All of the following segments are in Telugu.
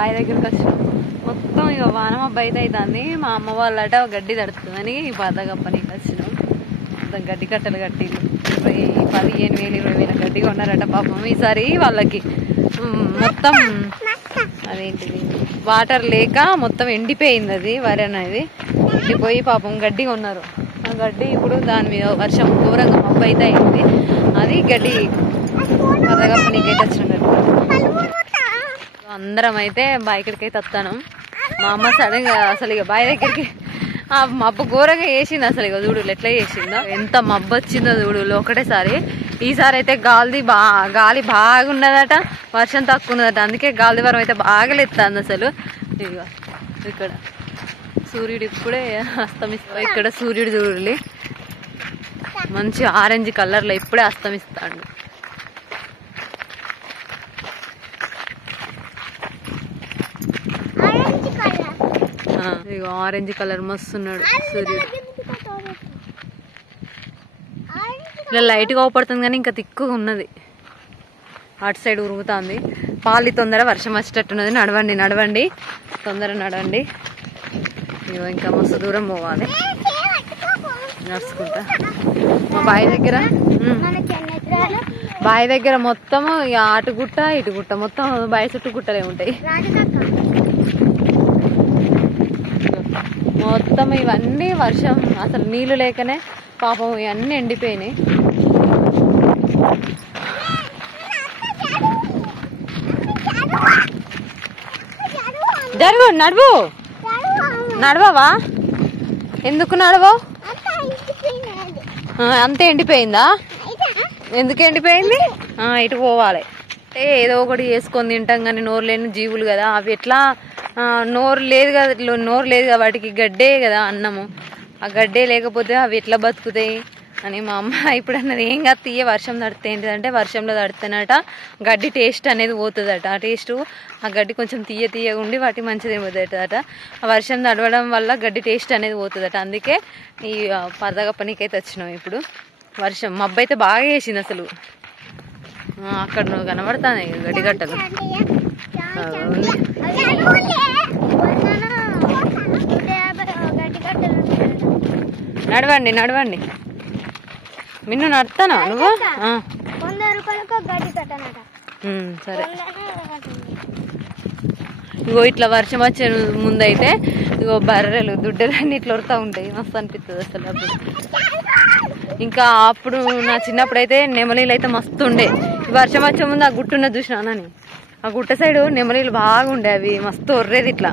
బావి దగ్గరికి వచ్చినాం. మొత్తం ఇక వానమ బయట అవుతుంది. మా అమ్మ వాళ్ళట గడ్డి తడుతుందని పాతగప్పనికి వచ్చినాం. మొత్తం గడ్డి కట్టలు కట్టి 15,000 20,000 గడ్డిగా ఉన్నారట పాపం. ఈసారి వాళ్ళకి మొత్తం అదేంటిది వాటర్ లేక మొత్తం ఎండిపోయింది. అది వరి అనేది ఎండిపోయి పాపం గడ్డిగా ఉన్నారు. ఆ గడ్డి ఇప్పుడు దాని మీద వర్షం ఘోరంగా మబ్బు అయితే అయింది. అది గడ్డి పాతగప్పనికైతే వచ్చినట్టు. అందరం అయితే బావి దగ్గరికి అయితే వస్తాను. మా అమ్మ సడన్ గా అసలు ఇక బావి దగ్గరికి ఆ మబ్బు ఘోరంగా వేసింది. అసలు ఇక చూడులు ఎట్లా వేసిందో, ఎంత మబ్బు వచ్చిందో చూడులు ఒకటేసారి. ఈసారి అయితే గాలి బాగున్నదట, వర్షం తక్కువ ఉన్నదట. అందుకే గాలి వరం అయితే బాగా లేస్తుంది అసలు. ఇక ఇక్కడ సూర్యుడు ఇప్పుడే అస్తమిస్తా. ఇక్కడ సూర్యుడు చూడాలి మంచి ఆరెంజ్ కలర్లో ఇప్పుడే అస్తమిస్తాడు. ఇక ఆరెంజ్ కలర్ మస్తున్నాడు సూర్యుడు. ఇలా లైట్ గా పడుతుంది కానీ ఇంకా తిక్కుగా ఉన్నది. అటు సైడ్ ఉరుగుతుంది. పాలి తొందర వర్షం వచ్చేటట్టున్నది. నడవండి నడవండి తొందర నడవండి. ఇగో ఇంకా మస్తు దూరం పోవాలి నడుచుకుంటా. మా బావి దగ్గర మొత్తం అటు గుట్ట ఇటు గుట్ట మొత్తం బావి చుట్టూ గుట్టలే ఉంటాయి. మొత్తం ఇవన్నీ వర్షం అసలు నీళ్లు లేకనే పాపం ఇవన్నీ ఎండిపోయినాయి. జరుగు నడువు. నడవవా? ఎందుకు నడవవు? అంతే ఎండిపోయిందా? ఎందుకు ఎండిపోయింది? ఇటు పోవాలి. ఏదో ఒకటి వేసుకొని తింటాం కానీ నోరు లేని జీవులు కదా అవి. ఎట్లా నోరు లేదు కదా వాటికి గడ్డే కదా అన్నము. ఆ గడ్డే లేకపోతే అవి ఎట్లా బతుకుతాయి అని మా అమ్మ ఇప్పుడు అన్నది. ఏం కాదు తీయ వర్షం తడితే ఏంటిదంటే వర్షంలో తడితేనట గడ్డి టేస్ట్ అనేది పోతుందట. ఆ టేస్ట్ ఆ గడ్డి కొంచెం తీయగా ఉండి వాటి మంచిది పోతుందట. ఆ వర్షం తడవడం వల్ల గడ్డి టేస్ట్ అనేది పోతుందట. అందుకే ఈ పాతగప్పనికైతే వచ్చినాం. ఇప్పుడు వర్షం మబ్బు అయితే బాగా వేసింది అసలు. అక్కడ నువ్వు కనబడతానే గడ్డి గట్టలు. నడవండి నడవండి. మిన్ను నడుతానా నువ్వు? సరే. ఇగో ఇట్లా వర్షం వచ్చే ముందైతే ఇగో బర్రెలు దుడ్డలన్నీ ఇట్లా వరుతూ ఉంటాయి. మస్తు అనిపిస్తుంది అసలు. అప్పుడు ఇంకా అప్పుడు నా చిన్నప్పుడు అయితే నెమలీలు అయితే మస్తు ఉండే. వర్షం వచ్చే ముందు ఆ గుట్ట ఉన్నది చూసినానని. ఆ గుట్ట సైడు నెమలీలు బాగుండే. అవి మస్తు ఒర్రేది ఇట్లా.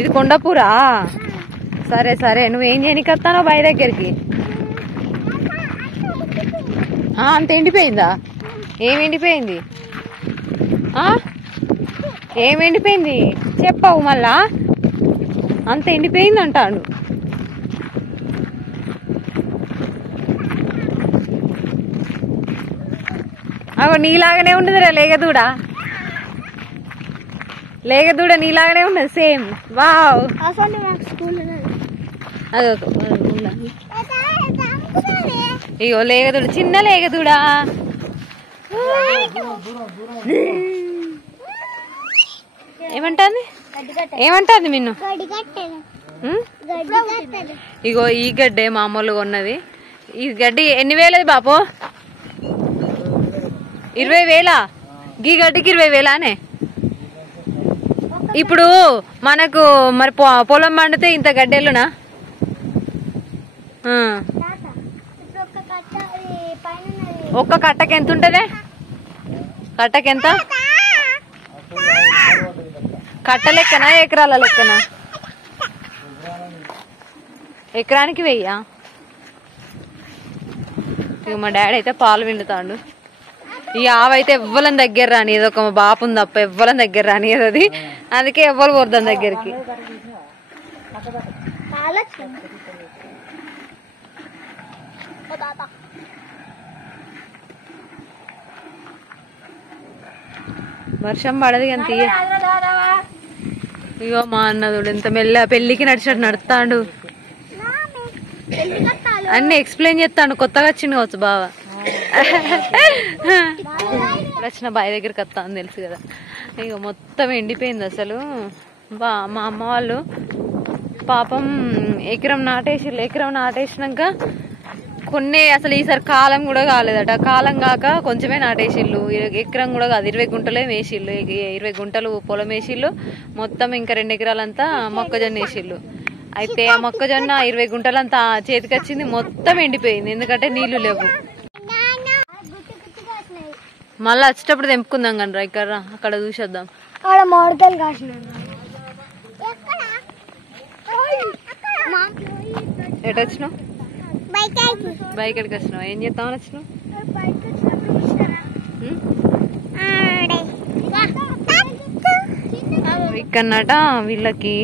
ఇది కొండపూరా? సరే సరే. నువ్వేం చేయనికి వస్తానో బావి దగ్గరికి? అంత ఎండిపోయిందా? ఏమి ఎండిపోయింది? ఏమి ఎండిపోయింది చెప్పవు మళ్ళా? అంత ఎండిపోయింది అంటాడు. అగో నీలాగానే ఉండదురా లేగదూడ. లేగదూడ నీలాగానే ఉన్నది సేమ్. వావ్. ఇగో లేగదూడ, చిన్న లేగదూడ. ఏమంటుంది మిన్ను? ఇగో ఈ గడ్డే మామూలుగా ఉన్నది. ఈ గడ్డి ఎన్ని వేలది బాపు? 20,000. ఈ గడ్డికి 20,000నే. ఇప్పుడు మనకు మరి పొలం పండితే ఇంత గడ్డెలునా? ఒక్క కట్టకి ఎంత ఉంటది? కట్టకెంత? కట్ట లెక్కనా ఎకరాల లెక్కనా? ఎకరానికి 1000. ఇక మా డాడీ అయితే పాలు పిండుతాడు. ఈ ఆవైతే ఎవ్వరం దగ్గర రాని, ఏదో ఒక బాపు ఉంది తప్ప ఎవ్వరం దగ్గర రాని అది. అందుకే ఎవ్వరు పోద్దాం దగ్గరికి. వర్షం పడదు అంత. ఇగో మా అన్నదుడు ఎంత మెల్ల పెళ్లికి నడిచినట్టు నడుస్తాడు. అన్ని ఎక్స్ప్లెయిన్ చేస్తాను. కొత్తగా వచ్చింది కావచ్చు బావ. వచ్చిన బావి దగ్గరికి వస్తా అని తెలుసు కదా. ఇక మొత్తం ఎండిపోయింది అసలు. మా అమ్మ వాళ్ళు పాపం ఎకరం నాటేసినాక కొన్ని అసలు ఈసారి కాలం కూడా కాలేదట. కాలం కాక కొంచెమే నాటేసిళ్ళు. ఎకరం కూడా కాదు, 20 గుంటలే వేసిళ్ళు. 20 గుంటలు పొలం వేసిళ్ళు. మొత్తం ఇంకా 2 ఎకరాలంతా మొక్కజొన్న వేసిళ్ళు. అయితే ఆ మొక్కజొన్న 20 గుంటలంతా చేతికి వచ్చింది, మొత్తం ఎండిపోయింది. ఎందుకంటే నీళ్లు లేవు. మళ్ళీ వచ్చేటప్పుడు తెంపుకుందాం కండ్రా. ఇక్కడ అక్కడ చూసేద్దాం. ఎటు వచ్చినావు? బైక్ ఎక్కడికి వచ్చినావు? ఏం చేద్దామని వచ్చినావు? ఇక్కడనట వీళ్ళకి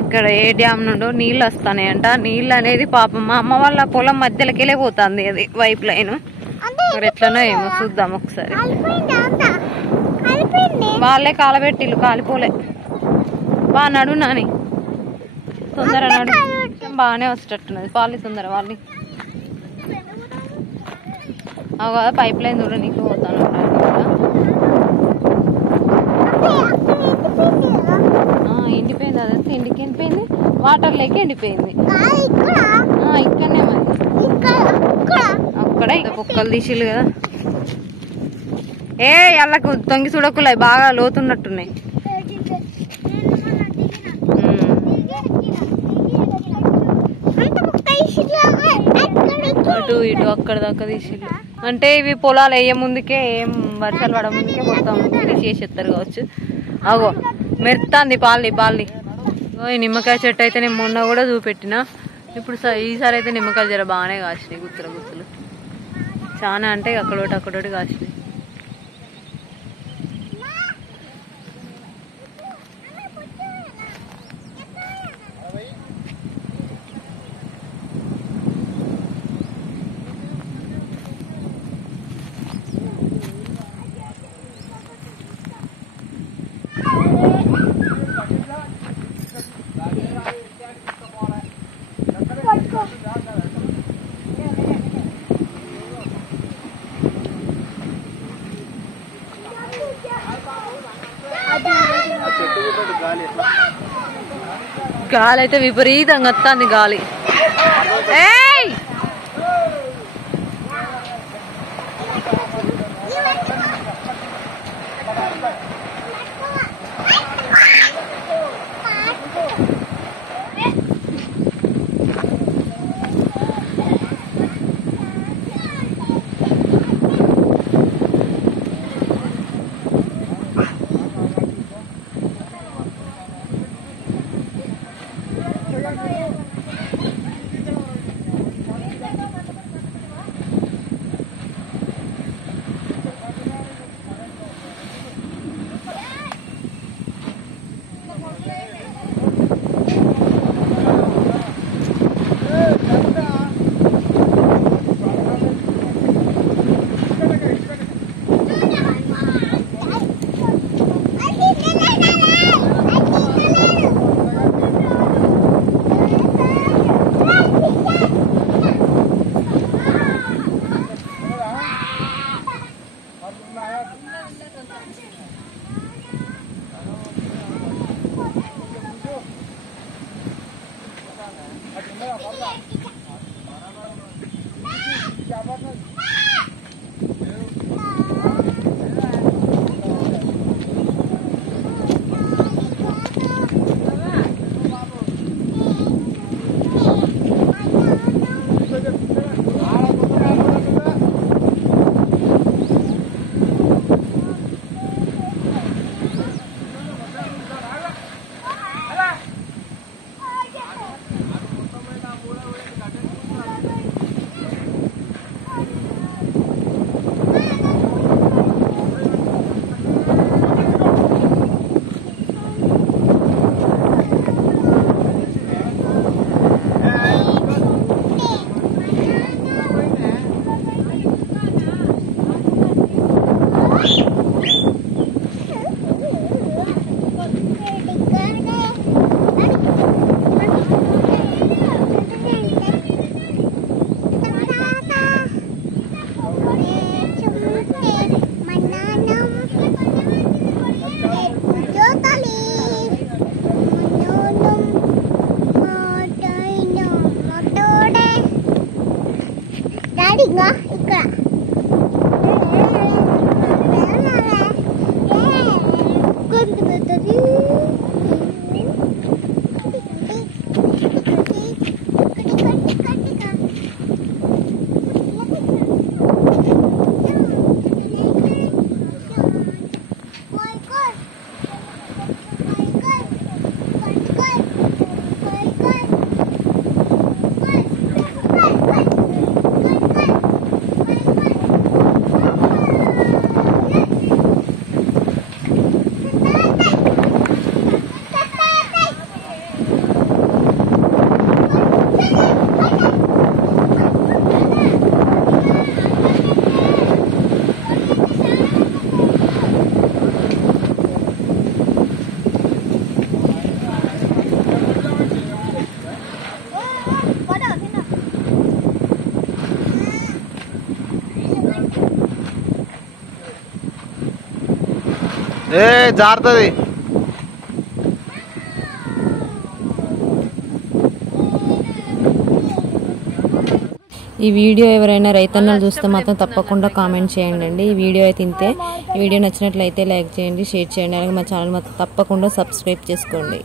ఇక్కడ ఏ డ్యామ్ నుండో నీళ్ళు వస్తాయంట. నీళ్ళు అనేది పాపం మా అమ్మ వాళ్ళ పొలం మధ్యలోకి వెళ్ళిపోతుంది. అది వైప్ లైన్ మరి ఎట్లనో ఏమో చూద్దాం ఒకసారి. వాళ్ళే కాలబెట్టిళ్ళు, కాలిపోలే. బాగా నడు నాని, తొందర నడు. బాగానే వచ్చేటట్టున్నది పాలి తొందర వాళ్ళని. అవు పైప్ లైన్ చూడ నీకు పోతాను. ఎండిపోయింది, అదంతా ఇంటికి ఎండిపోయింది. వాటర్ లేక ఎండిపోయింది. ఇక్కడనే మరి అక్కడ కుక్కలు తీసిళ్ళు కదా. వాళ్ళకు తొంగి చూడకులే, బాగా లోతున్నట్టున్నాయి. అటు ఇటు అక్కడ దాకా తీసిళ్ళు. అంటే ఇవి పొలాలు వేయ ముందుకే, ఏం వర్షాలు పడ ముందుకే మొత్తం తీసేసేస్తారు కావచ్చు. అగో మెరుతాంది పాలి. ఈ నిమ్మకాయ చెట్టు అయితే నేను మొన్న కూడా చూపెట్టిన. ఇప్పుడు ఈసారి అయితే నిమ్మకాయలు జర బాగానే కాసినాయి. గుత్తులు చాలా అంటే అక్కడోటి కాసినాయి. గాలి అయితే విపరీతంగా వస్తుంది గాలి. జారుతుంది. ఈ వీడియో ఎవరైనా రైతన్నలు చూస్తే మాత్రం తప్పకుండా కామెంట్ చేయండి. ఈ వీడియో అయితే ఇంతే. ఈ వీడియో నచ్చినట్లయితే లైక్ చేయండి, షేర్ చేయండి, అలాగే మా ఛానల్ మాత్రం తప్పకుండా సబ్స్క్రైబ్ చేసుకోండి.